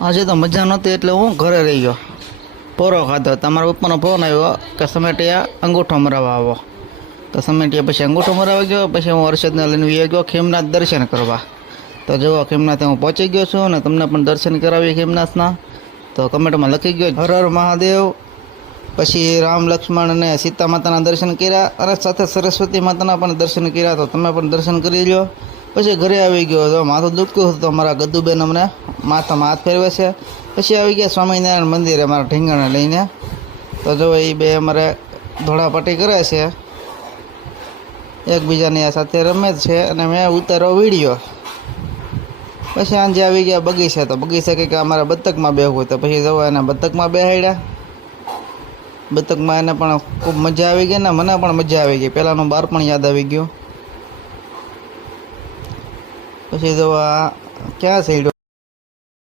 આજે તો મજા નહોતી એટલે હું ઘરે રહી ગયો. પોરો ખાધો. તમારા પપ્પાનો ફોન આવ્યો કે સમેટિયા અંગૂઠો મરાવવા આવો. તો સમેટિયા પછી અંગૂઠો મરાવવા ગયો. પછી હું હર્ષદને લઈને વી ગયો ખીમનાથ દર્શન કરવા. તો જુઓ ખીમનાથે હું પહોંચી ગયો છું અને તમને પણ દર્શન કરાવી ખીમનાથના. તો કમેન્ટમાં લખી ગયો હર હર મહાદેવ. પછી રામ લક્ષ્મણ અને સીતા માતાના દર્શન કર્યા અને સાથે સરસ્વતી માતાના પણ દર્શન કર્યા. તો તમે પણ દર્શન કરી લો. પછી ઘરે આવી ગયો. તો માથું દુખતું હતું તો મારા ગદ્દુબેન અમને માથામાં હાથ ફેરવે છે. પછી આવી ગયા સ્વામિનારાયણ મંદિરે મારા ઢીંગણને લઈને. તો જો એ બે અમારે ધોળાપટ્ટી કરે છે, એકબીજાની સાથે રમે છે અને મેં ઉતારો વિડીયો. પછી સાંજે આવી ગયા બગીચે. તો બગીચે કંઈક અમારે બતકમાં બેહવું. તો પછી જવા એને બતકમાં બેહાડ્યા. બતકમાં એને પણ ખૂબ મજા આવી ગઈ ને મને પણ મજા આવી ગઈ. પહેલાંનું બાર પણ યાદ આવી ગયું. પછી જવા ક્યાં સડ્યો